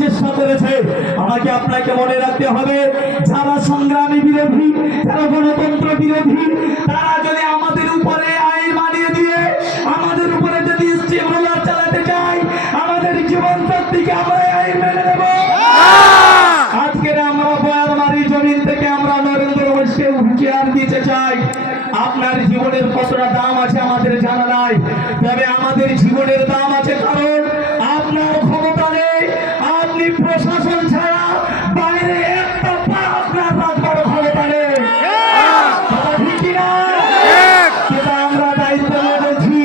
চেষ্টা করেছে। আমাকে আপনাকে মনে রাখতে হবে, যারা সংগ্রামী বিরোধী, যারা গণতন্ত্র বিরোধী, তারা যদি আমাদের উপরে আইন মানিয়ে দিয়ে আমাদের উপরে যদি স্টিম রোলার চালাতে চায়, আমাদের জীবন শক্তিকে আমরা আইন মেনে নেব। আজকের আমরা বয়ারমারি জমিন থেকে আমরা নরেন্দ্র মোদীকে হুঁশিয়ার দিতে চাই, আপনার জীবনের কতটা দাম আছে আমাদের জানা নাই, তবে আমাদের জীবনের দাম আছে, কারণ আপনার ক্ষমতা নেই, আপনি প্রশাসন ছাড়া বাইরে একটা পা আপনার রাখবার ক্ষমতা নেই। ঠিক কিনা? সেটা আমরা দায়িত্ব নিয়েছি।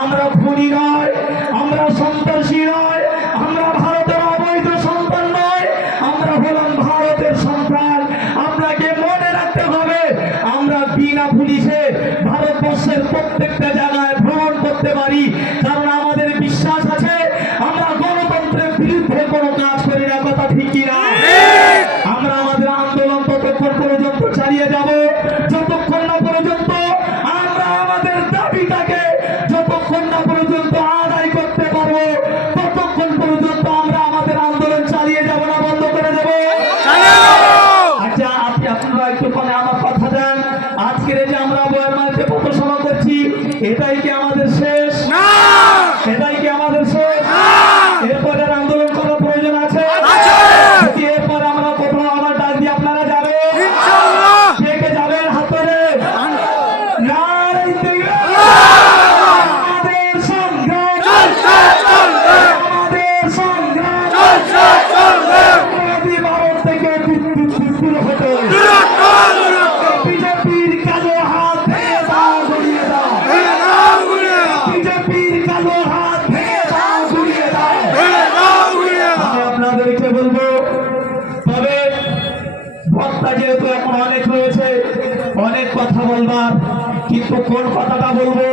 আমরা খুনি নয়, আমরা সন্ত্রাসী নয়, আমরা ভারতের অবৈধ সন্তান নয়, আমরা হলাম ভারতের সন্তান। আপনাকে মনে রাখতে হবে, আমরা বিনা পুলিশে ভারতবর্ষের প্রত্যেকটা জায়গায় ভ্রমণ করতে পারি, কারণ আমাদের বিশ্বাস আছে আমরা গণতন্ত্রের বিরুদ্ধে কোনো কাজ করি না। কথা ঠিক কিনা? আমরা আমাদের আন্দোলন ততক্ষণ পর্যন্ত চালিয়ে যাব যতক্ষণ না পর্যন্ত আমরা আমাদের দাবিটাকে যতক্ষণ না পর্যন্ত আদায় করতে পারবো, ততক্ষণ পর্যন্ত আমরা আমাদের আন্দোলন চালিয়ে যাব না বন্ধ করে দেব। আচ্ছা, আপনারা একটুখানি আমার কথা দেন, আজকের এই যে আমরা বয়ারমারিতে পথসভা করছি, এটাই কি আমাদের শেষ? এটাই কি আমাদের শেষ? এরপরে আন্দোলন করার প্রয়োজন আছে? এরপর আমরা কোথাও আমার ডাক দিয়ে আপনারা যাবেন, কে কে যাবেন হাত ধরে? আমাদের সংগ্রাম, আমাদের সংগ্রাম মোদি ভারত থেকে দূর হতে, বিজেপির কালো হাত ভেঙে দাও, ঘুরিয়ে দাও, বিজেপির কালো হাত ভেঙে দাও, ঘুরিয়ে দাও। আমি আপনাদেরকে বলবো, তবে বক্তা যেহেতু এখন অনেক রয়েছে, অনেক কথা বলবার, কিন্তু কোন কথাটা বলবো,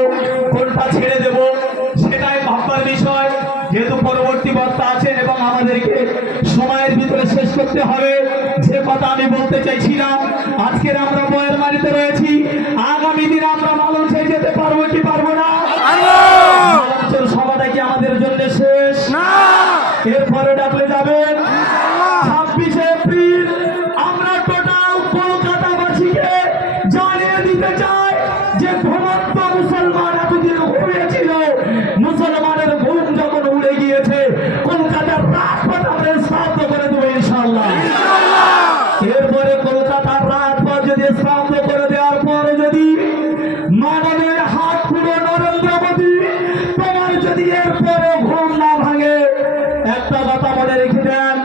কোনটা ছেড়ে দেব, সেটাই ভাববার বিষয়। যেহেতু পরবর্তী বক্তা আছেন এবং আমাদেরকে সময়ের ভিতরে শেষ করতে হবে, যে কথা আমি বলতে চাইছিলাম, আজকের আমরা বয়ারমারিতে রয়েছি, আগামী দিনে আমরা মালঞ্চে যেতে পারবো কি পারবো না? মালঞ্চের সভাটা কি আমাদের জন্য শেষ? এরপরে ডাকলে যাবেন 26 এপ্রিল আমরা টোটাল কলকাতাবাসীকে জানিয়ে দিতে চাই যে ঘুমন্ত মুসলমান এতদিন ঘুমিয়েছিল, মুসলমানের ঘুম যখন উড়ে গিয়েছে, কলকাতার রাজপথ আমরা স্তব্ধ করে দেবো ইনশাআল্লাহ। এরপরে কলকাতার রাজপথ যদি স্তব্ধ করে দেওয়ার পর যদি মানবের হাত পুরো নরেন্দ্র মোদী, তোমার যদি এরপরে ঘুম না ভাঙে, একটা কথা মনে রেখে দেন,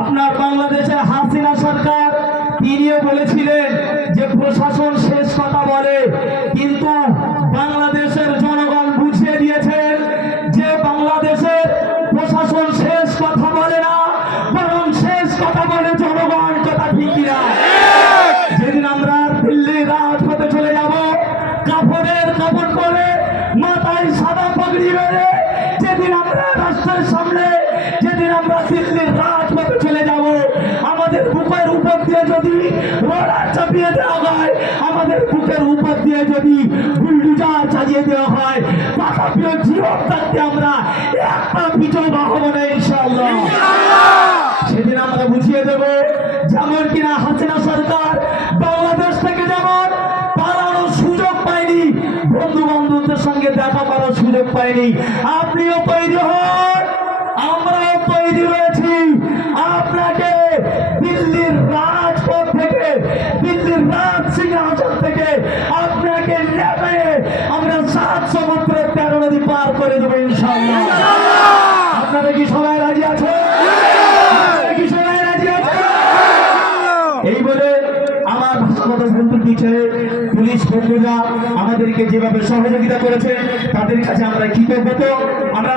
আপনার বাংলাদেশের হাসিনা সরকার তিনিও বলেছিলেন যে প্রশাসন শেষ কথা বলে, কিন্তু বাংলাদেশের জনগণ বুঝিয়ে দিয়েছেন যে বাংলাদেশের প্রশাসন শেষ কথা বলে না, বরং শেষ কথা বলে জনগণ। কথা ঠিক কিনা? যেদিন আমরা দিল্লির রাজপথে চলে যাব, কাপড়ের কাপড় পরে, মাথায় সাদা পাগড়ি বেঁধে, যেদিন আমরা রাষ্ট্রের সামনে, যেদিন আমরা দিল্লির রাজপথে চলে যাব, আমাদের বুকের উপর দিয়ে যদি রডার চাপিয়ে দেওয়া হয়, আমাদের বুকের উপর দিয়ে যদি বুলডোজার চালিয়ে দেওয়া হয়, তথাপিও জীবন থাকতে আমরা একটা পিছু হবো না ইনশাআল্লাহ। সেদিন আমরা বুঝিয়ে দেব, যেমন কিনা হাসিনা সরকার বাংলাদেশ থেকে যেমন পালানোর সুযোগ পায়নি, বন্ধু বান্ধবদের সঙ্গে দেখা করার সুযোগ পায়নি, আপনিও তৈরি হন, আমরাও তৈরি রয়েছি আপনাকে দিল্লির রাজপথ থেকে, দিল্লির রাজ সিংহাসন থেকে আপনাকে নেমে আমরা 7 সমুদ্র 13 নদী পার করে দেবো ইনশাআল্লাহ। আপনারা কি সবাই রাজি আছেন? কি সবাই রাজি আছেন? এই বলে আমার ভাষাগত বন্ধু দিচ্ছে, পুলিশ বন্ধুরা আমাদেরকে যেভাবে সহযোগিতা করেছে তাদের কাছে আমরা কৃতজ্ঞ। আমরা